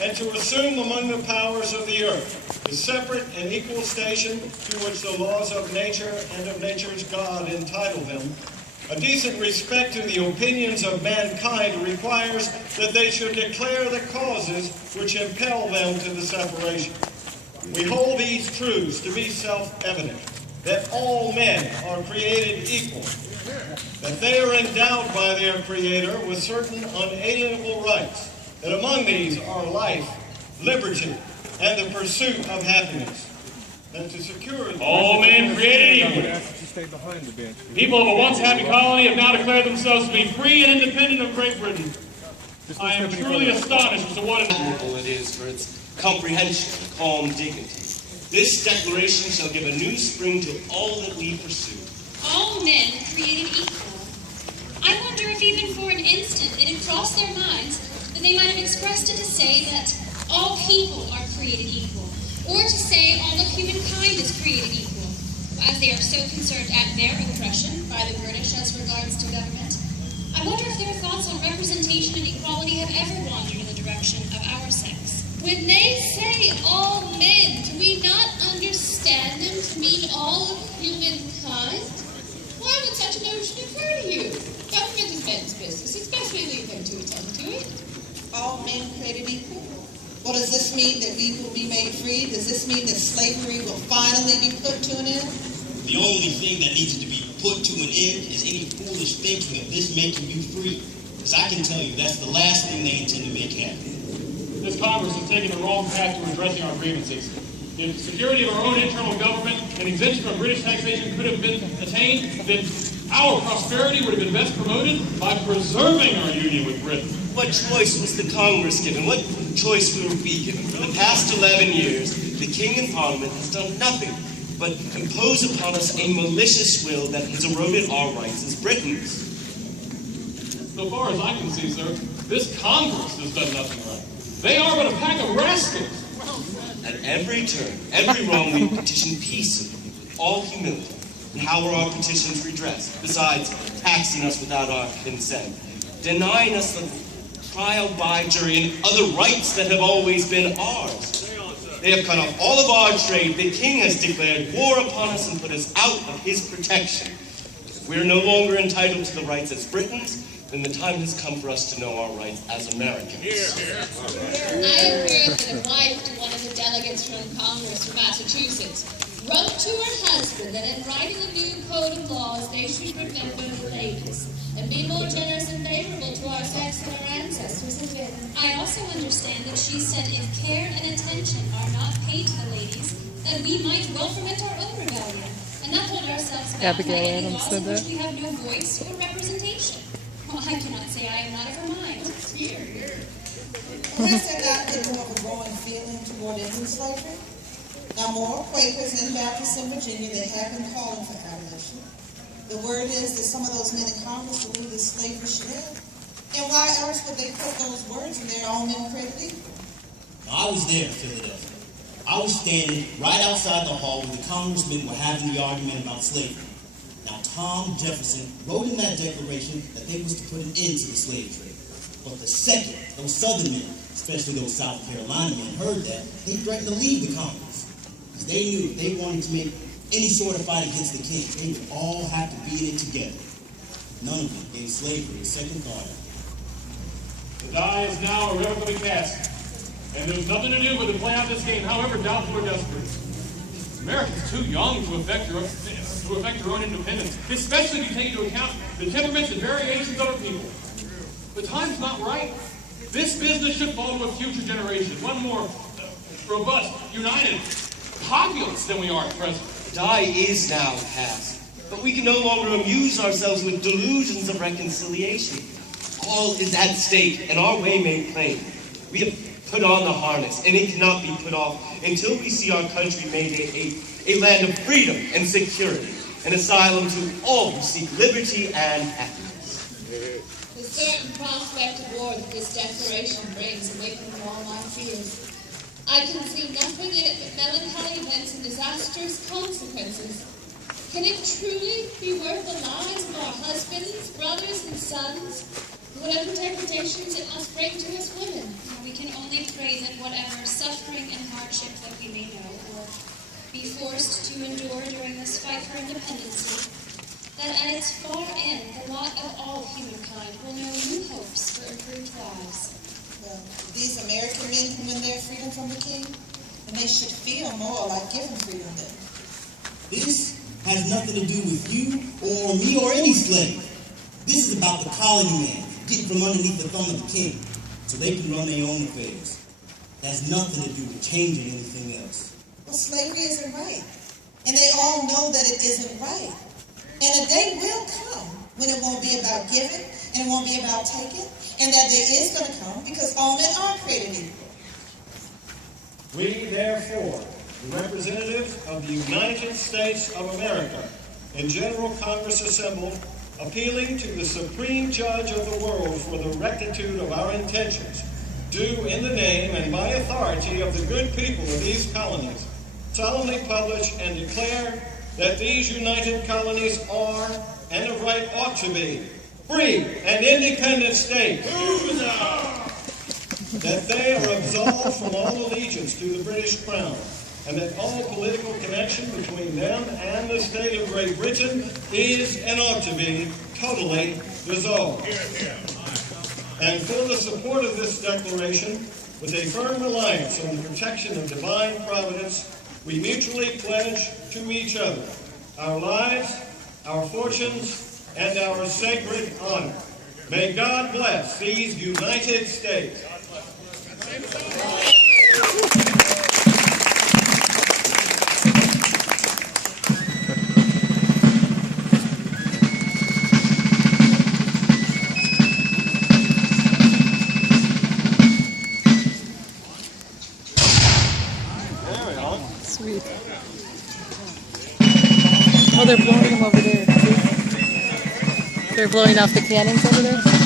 and to assume among the powers of the earth the separate and equal station to which the laws of nature and of nature's God entitle them, a decent respect to the opinions of mankind requires that they should declare the causes which impel them to the separation. We hold these truths to be self-evident, that all men are created equal, that they are endowed by their Creator with certain unalienable rights, that among these are life, liberty, and the pursuit of happiness, and to secure all men created equal. People of a once happy colony have now declared themselves to be free and independent of Great Britain. I am truly astonished as to what admirable it is for its comprehension and calm dignity. This declaration shall give a new spring to all that we pursue. All men created equal. I wonder if even for an instant it had crossed their minds that they might have expressed it to say that all people are created equal, or to say all of humankind is created equal, as they are so concerned at their oppression by the British as regards to government. I wonder if their thoughts on representation and equality have ever wandered in the direction of our sex. When they say all men, do we not understand them to mean all of humankind? Why would such a notion occur to you? Government is men's business. It's best we leave them to attend to it. All men created equal? Well, does this mean that we will be made free? Does this mean that slavery will finally be put to an end? The only thing that needs to be put to an end is any foolish thinking of this making you free. Because I can tell you that's the last thing they intend to make happen. this Congress has taken the wrong path to addressing our grievances. If security of our own internal government and exemption from British taxation could have been attained, then our prosperity would have been best promoted by preserving our union with Britain. What choice was the Congress given? What choice will we given? For the past 11 years, the King and Parliament has done nothing but impose upon us a malicious will that has eroded our rights as Britons. So far as I can see, sir, this Congress has done nothing right. They are but a pack of rascals. At every turn, every wrong, we petition peaceably, with all humility. And how are our petitions redressed? Besides taxing us without our consent, denying us the trial by jury and other rights that have always been ours. They have cut off all of our trade. The King has declared war upon us and put us out of his protection. If we are no longer entitled to the rights as Britons, then the time has come for us to know our rights as Americans. I approve that a wife to one of the delegates from Congress from Massachusetts wrote to her husband that in writing a new code of laws they should remember the ladies and be more generous and favorable to our sex than our ancestors had been. I also understand that she said if care and attention are not paid to the ladies, then we might well foment our own rebellion and not hold ourselves bound by any laws in which we have no voice or representation. Well, I cannot say I am not of her mind. Here, here. Well, has there not been more of a growing feeling toward ending slavery? Now, more Quakers and Baptists in Virginia, they have been calling for abolition. The word is that some of those men in Congress believe that slavery should end. And why else would they put those words in their own men created equal? I was there in Philadelphia. I was standing right outside the hall where the congressmen were having the argument about slavery. Now, Tom Jefferson wrote in that declaration that they was to put an end to the slave trade. But the second those Southern men, especially those South Carolina men, heard that, they threatened to leave the Congress. Because they knew if they wanted to make any sort of fight against the king, they would all have to be in it together. None of them gave slavery a second thought. The die is now irrevocably cast, and there's nothing to do but to play out this game, however doubtful or desperate. America's too young to affect your own independence, especially if you take into account the temperaments and variations of our people. The time's not right. This business should fall to a future generation, one more robust, united, populous than we are at present. The die is now cast, but we can no longer amuse ourselves with delusions of reconciliation. All is at stake, and our way made plain. We have put on the harness, and it cannot be put off until we see our country made a land of freedom and security, an asylum to all who seek liberty and happiness. The certain prospect of war that this declaration brings awakened all my fears. I can see nothing in it but melancholy events and disastrous consequences. Can it truly be worth the lives of our husbands, brothers, and sons? whatever degradations it must bring to us women. We can only pray that whatever suffering and hardship that we may know or be forced to endure during this fight for independence, that at its far end, the lot of all humankind will know new hopes for improved lives. Well, these American men can win their freedom from the king, and they should feel more like giving freedom then. This has nothing to do with you or me or any slave. This is about the colony man getting from underneath the thumb of the king so they can run their own affairs. It has nothing to do with changing anything else. Well, slavery isn't right, and they all know that it isn't right. And a day will come when it won't be about giving, and it won't be about taking, and that day is going to come because all men are created equal. We, therefore, the representatives of the United States of America, in General Congress assembled, appealing to the Supreme Judge of the world for the rectitude of our intentions, do in the name and by authority of the good people of these colonies, solemnly publish and declare that these united colonies are, and of right ought to be, free and independent states. That they are absolved from all allegiance to the British Crown, and that all political connection between them and the state of Great Britain is and ought to be totally dissolved. And for the support of this declaration, with a firm reliance on the protection of divine providence, we mutually pledge to each other our lives, our fortunes, and our sacred honor. May God bless these United States. Sweet. Oh, they're blowing them over there. They're blowing off the cannons over there.